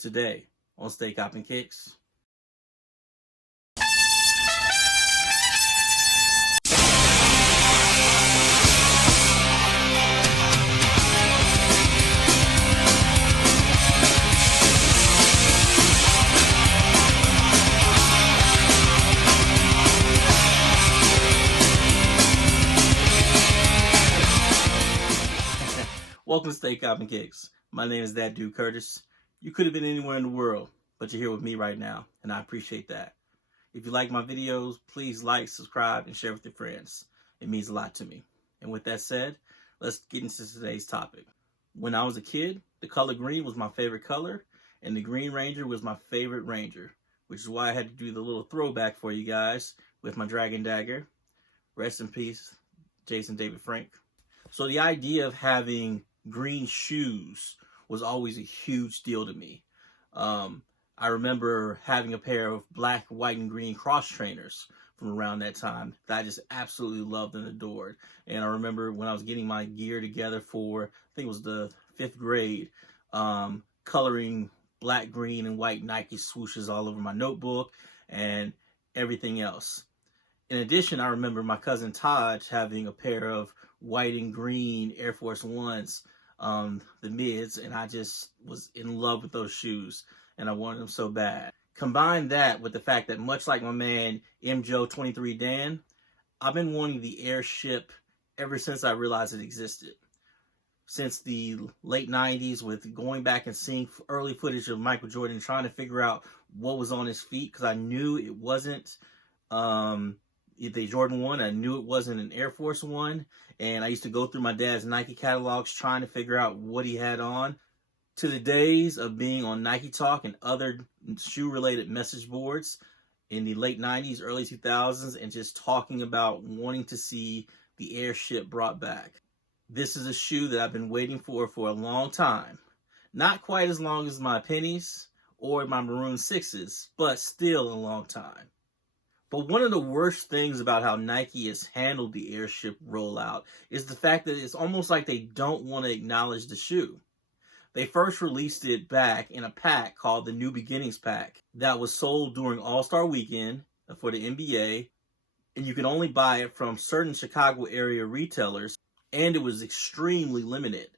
Today on StayCoppinKicks. Welcome to StayCoppinKicks. My name is That Dude Curtis. You could have been anywhere in the world, but you're here with me right now, and I appreciate that. If you like my videos, please like, subscribe, and share with your friends. It means a lot to me. And with that said, let's get into today's topic. When I was a kid, the color green was my favorite color, and the Green Ranger was my favorite Ranger, which is why I had to do the little throwback for you guys with my Dragon Dagger. Rest in peace, Jason David Frank. So the idea of having green shoes was always a huge deal to me. I remember having a pair of black, white, and green cross trainers from around that time that I just absolutely loved and adored. And I remember when I was getting my gear together for, I think it was the 5th grade, coloring black, green, and white Nike swooshes all over my notebook and everything else. In addition, I remember my cousin Todd having a pair of white and green Air Force Ones, the mids, and I just was in love with those shoes, and I wanted them so bad. Combine that with the fact that, much like my man MJO23 Dan, I've been wanting the airship ever since I realized it existed. Since the late 90s, with going back and seeing early footage of Michael Jordan trying to figure out what was on his feet, because I knew it wasn't the Jordan 1, I knew it wasn't an Air Force One, and I used to go through my dad's Nike catalogs trying to figure out what he had on, to the days of being on Nike Talk and other shoe-related message boards in the late 90s, early 2000s, and just talking about wanting to see the airship brought back. This is a shoe that I've been waiting for a long time. Not quite as long as my pennies or my maroon 6s, but still a long time. But one of the worst things about how Nike has handled the airship rollout is the fact that it's almost like they don't want to acknowledge the shoe. They first released it back in a pack called the New Beginnings Pack that was sold during All-Star Weekend for the NBA, and you could only buy it from certain Chicago area retailers, and it was extremely limited,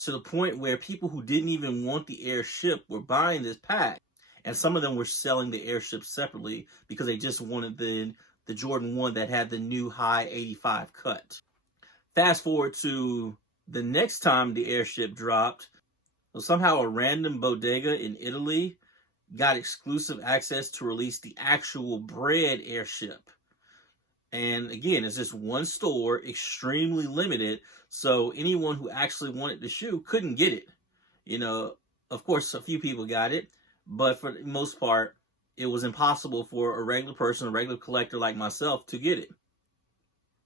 to the point where people who didn't even want the airship were buying this pack. And some of them were selling the airship separately because they just wanted the Jordan 1 that had the new high 85 cut. Fast forward to the next time the airship dropped, well, somehow a random bodega in Italy got exclusive access to release the actual bread airship. And again, it's just one store, extremely limited, so anyone who actually wanted the shoe couldn't get it. You know, of course, a few people got it, but for the most part, it was impossible for a regular person, a regular collector like myself, to get it.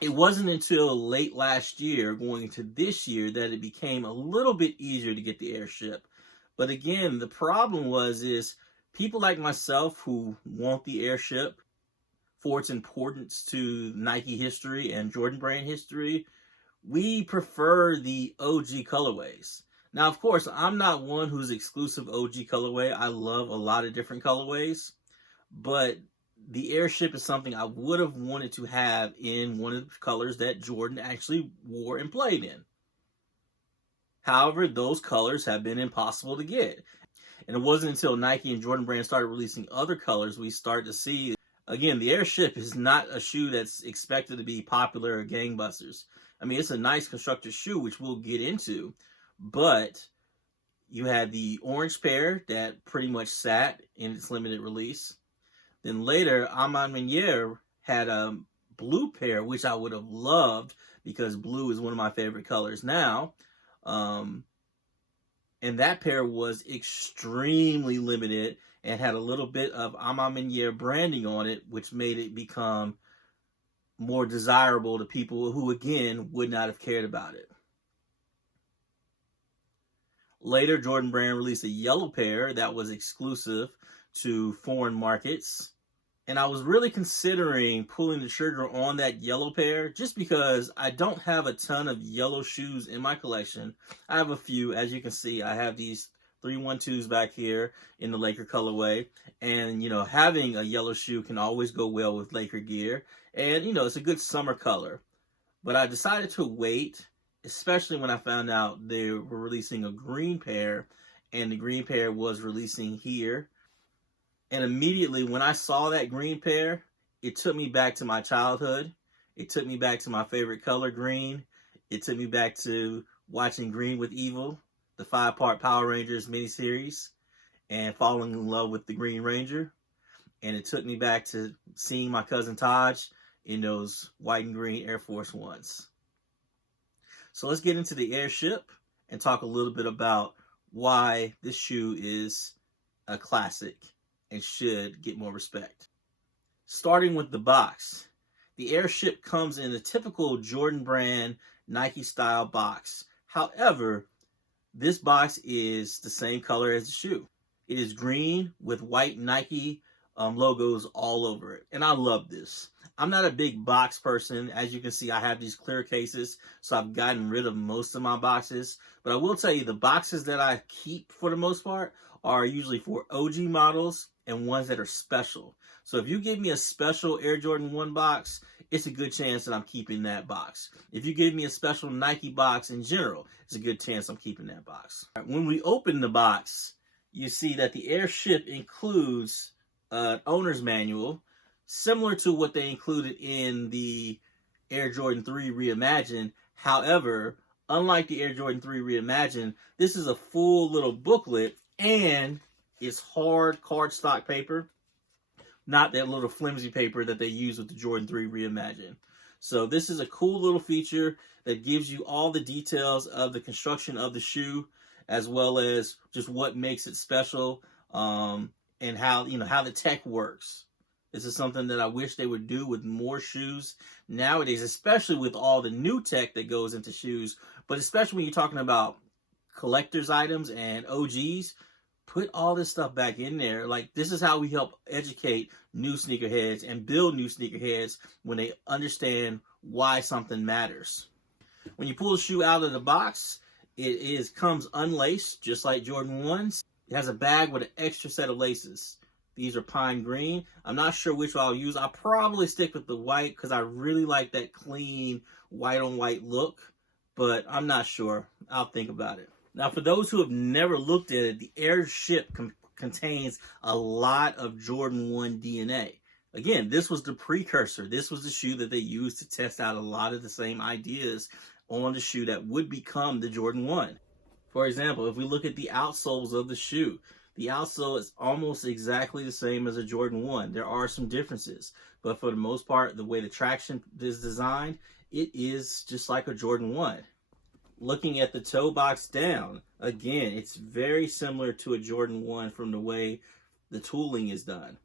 It wasn't until late last year, going into this year, that it became a little bit easier to get the airship. But again, the problem is people like myself who want the airship for its importance to Nike history and Jordan brand history, we prefer the OG colorways. Now, of course, I'm not one who's exclusive OG colorway. I love a lot of different colorways, but the airship is something I would have wanted to have in one of the colors that Jordan actually wore and played in. However, those colors have been impossible to get. And it wasn't until Nike and Jordan brand started releasing other colors we started to see, again, the airship is not a shoe that's expected to be popular or gangbusters. I mean, it's a nice constructed shoe, which we'll get into. But you had the orange pair that pretty much sat in its limited release. Then later, Amon Meniere had a blue pair, which I would have loved because blue is one of my favorite colors now. And that pair was extremely limited and had a little bit of Amon Meniere branding on it, which made it become more desirable to people who, again, would not have cared about it. Later, Jordan brand released a yellow pair that was exclusive to foreign markets. And I was really considering pulling the trigger on that yellow pair just because I don't have a ton of yellow shoes in my collection. I have a few. As you can see, I have these 312s back here in the Laker colorway. And, you know, having a yellow shoe can always go well with Laker gear. And, you know, it's a good summer color. But I decided to wait, especially when I found out they were releasing a green pair, and the green pair was releasing here. And immediately when I saw that green pair, it took me back to my childhood. It took me back to my favorite color, green. It took me back to watching Green with Evil, the 5-part Power Rangers miniseries, and falling in love with the Green Ranger. And it took me back to seeing my cousin Taj in those white and green Air Force Ones. So let's get into the Airship and talk a little bit about why this shoe is a classic and should get more respect. Starting with the box. The Airship comes in a typical Jordan brand Nike style box. However, this box is the same color as the shoe. It is green with white Nike logos all over it. And I love this. I'm not a big box person. As you can see, I have these clear cases, so I've gotten rid of most of my boxes. But I will tell you, the boxes that I keep for the most part are usually for OG models and ones that are special. So if you give me a special Air Jordan 1 box, it's a good chance that I'm keeping that box. If you give me a special Nike box in general, it's a good chance I'm keeping that box. When we open the box, you see that the Airship includes an owner's manual, similar to what they included in the Air Jordan 3 Reimagined. However, unlike the Air Jordan 3 Reimagined, this is a full little booklet, and it's hard cardstock paper, not that little flimsy paper that they use with the Jordan 3 Reimagined. So this is a cool little feature that gives you all the details of the construction of the shoe, as well as just what makes it special, and how, you know, how the tech works. This is something that I wish they would do with more shoes nowadays, especially with all the new tech that goes into shoes. But especially when you're talking about collector's items and OGs, put all this stuff back in there. Like, this is how we help educate new sneakerheads and build new sneakerheads when they understand why something matters. When you pull the shoe out of the box, it comes unlaced, just like Jordan 1s. It has a bag with an extra set of laces. These are pine green. I'm not sure which I'll use. I'll probably stick with the white because I really like that clean white on white look, but I'm not sure. I'll think about it. Now, for those who have never looked at it, the Airship contains a lot of Jordan 1 DNA. Again, this was the precursor. This was the shoe that they used to test out a lot of the same ideas on the shoe that would become the Jordan 1. For example, if we look at the outsoles of the shoe, the outsole is almost exactly the same as a Jordan 1. There are some differences, but for the most part, the way the traction is designed, it is just like a Jordan 1. Looking at the toe box down, again, it's very similar to a Jordan 1 from the way the tooling is done.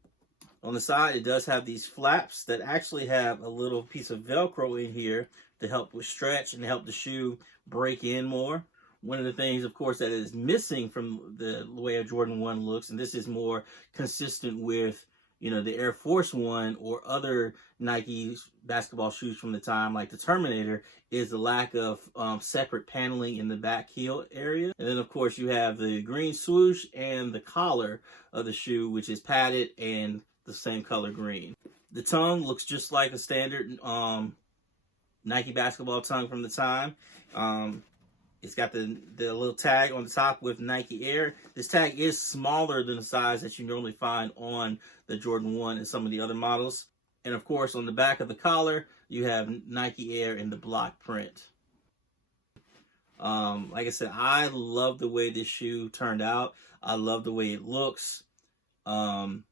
On the side, it does have these flaps that actually have a little piece of Velcro in here to help with stretch and help the shoe break in more. One of the things, of course, that is missing from the way a Jordan 1 looks, and this is more consistent with, you know, the Air Force 1 or other Nike basketball shoes from the time, like the Terminator, is the lack of separate paneling in the back heel area. And then, of course, you have the green swoosh and the collar of the shoe, which is padded and the same color green. The tongue looks just like a standard Nike basketball tongue from the time. It's got the little tag on the top with Nike Air. This tag is smaller than the size that you normally find on the Jordan 1 and some of the other models. And of course, on the back of the collar, you have Nike Air in the block print. Like I said, I love the way this shoe turned out. I love the way it looks. I'm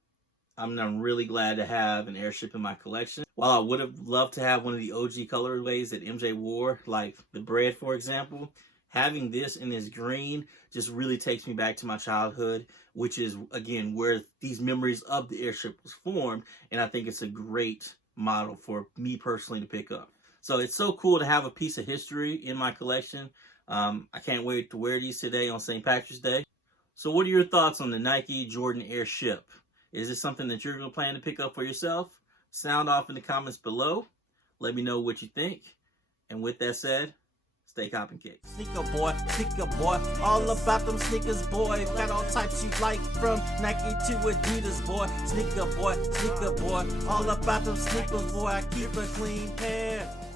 really glad to have an Airship in my collection. While I would have loved to have one of the OG colorways that MJ wore, like the Bread, for example, having this in this green just really takes me back to my childhood, which is, again, where these memories of the Airship was formed. And I think it's a great model for me personally to pick up. So it's so cool to have a piece of history in my collection. I can't wait to wear these today on St. Patrick's Day. So what are your thoughts on the Nike Jordan Airship? Is this something that you're going to plan to pick up for yourself? Sound off in the comments below. Let me know what you think. And with that said, StayCoppinKicks. Sneaker boy, all about them sneakers, boy. Got all types you like, from Nike to Adidas, boy. Sneaker boy, all about them sneakers, boy. I keep a clean pair.